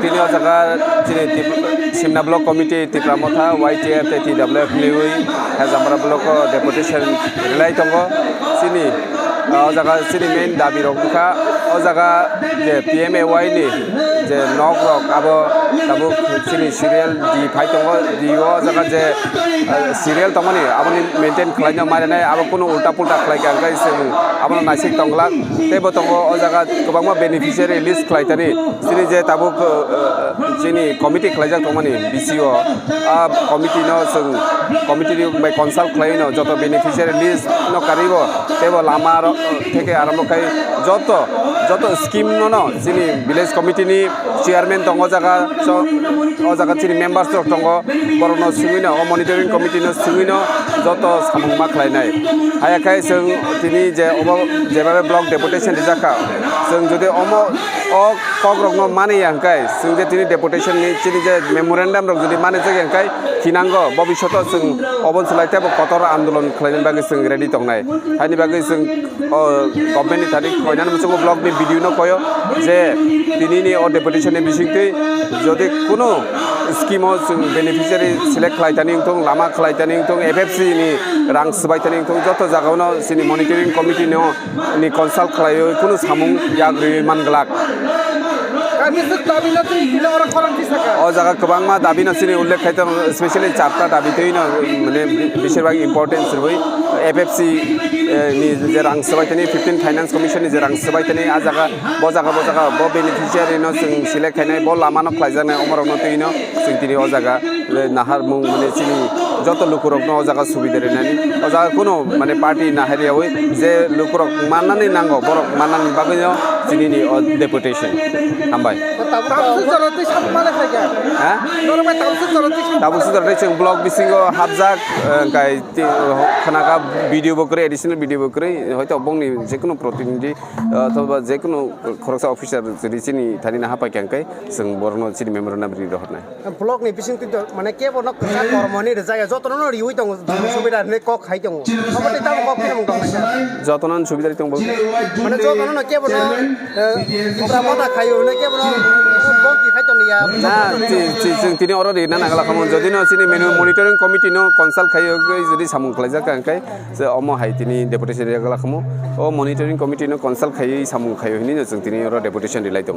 Tini jaga Simna Block Committee Tikramotha YTF TWF Liwi Hazamara Block Deputation Relay Tongo Sini jaga sini main dabi rokka jaga je PMAY ni je nok rok abo tabu sini serial di phai tongo di jaga je serial tongo ni abo ni maintain khlaina mare nai abo kuno ulta pulta khlai ka kai se abo nasik tonglak tebo tongo jaga kobangma beneficiary list khlaitani sini je tabu sini committee khlaijak tongo ni BCO committee no sung committee by consult khlai no joto beneficiary list no karibo tebo lama থেকে আরম্ভ করে যত scheme no যিনি village committee নি chairman দङ জায়গা ও জায়গা যিনি members দङ বরনো সুমিনো ও monitoring committee no সুমিনো যত সামুংমা খাইনাই হায়াখাই जों তিনি যে যেভাবে ব্লক ডেপুটেশন দিজাকা जों যদি ও কগ্রগনো মানি আংকাই जों যে তিনি ডেপুটেশন নি যিনি যে মেমোরেন্ডাম রক যদি মানে যে আংকাই কিনাঙ্গ ভবিষ্যত जों অবনসলাইতে কতর আন্দোলন খাইনাই বাকি जों রেডি দংনাই হাইনি বাকি जों गभर्नमेंट नि तारिख खयनानै मोनसे ब्लग नि भिडिअ न कयो जे दिनैनि अ डेपुटेशन नि बिसिंथै जदि कुनो स्किमाव जों बेनिफिशियारि सिलेक्ट खालायतानि थं लामा खालायतानि थं एफएफसि नि रां सबायतानि थं जत जागावनो सिनि मनिटरिं कमिटि नि कनसाल्ट खालायो कुनो सामुं याग्रि मानगलाक ও জায়গা গোबांमा দাবি নছিনি উল্লেখ খাইতে স্পেশালি চারটা দাবিতেই না মানে বেশিরভাগ ইম্পর্টেন্স রই এফএফসি नि जे रां सबायतानि 15 फाइनान्स कमिशन नि जे रां सबायतानि आ जागा ब बेनिफिशियारि न जों सिलेक्ट खायनाय ब लामा न खायजानाय अमरनो तैनो जों दिनै अ जागा नाहार मुं माने सिनि যত লুকুরক ন জায়গা সুবিধা রেনানি ও জায়গা কোনো মানে পার্টি নাহারিয়াওই যে লুকুরক মাননানি নাঙ্গো বরক মাননানি বাগৈনো চিনিনি ডেপুটেশন হামবাই হ্যাঁ তাবুসু জরতে जों ব্লক বিসিঙ্গো হাবজাক গাই খানাকা ভিডিও বকরে এডিশনাল ভিডিও বকরে হয়তো বংনি যে কোনো প্রতিনিধি অথবা যে কোনো খরচা অফিসার যদি চিনি থানি না হাপাই ক্যাংকাই जों বরনো চিনি মেমোরেন্ডাম রি রহনাই ব্লক নি বিসিং মানে কে বনক কর্মনি জায়গা যতন রিউই দङ সুবিধা নে ক খাই দङ খবর তা ক কিরম দङ যতন সুবিধা দङ মানে যতন কে বন ওরা মতা খাইও নে কে বন বংকি খাই দনিয়া না जों তিনি অলরেডি না নাগলা খামন যদি ন চিনি মেনু মনিটরিং কমিটি ন কনসাল্ট খাইও যদি সামুং খাইজা কাংকাই যে অম হাই তিনি ডেপুটেশন রিয়াগলা খামু ও মনিটরিং কমিটি ন কনসাল্ট খাই সামুং খাইও হিনি जों তিনি অলরেডি ডেপুটেশন দিলাই দङ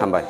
হামবাই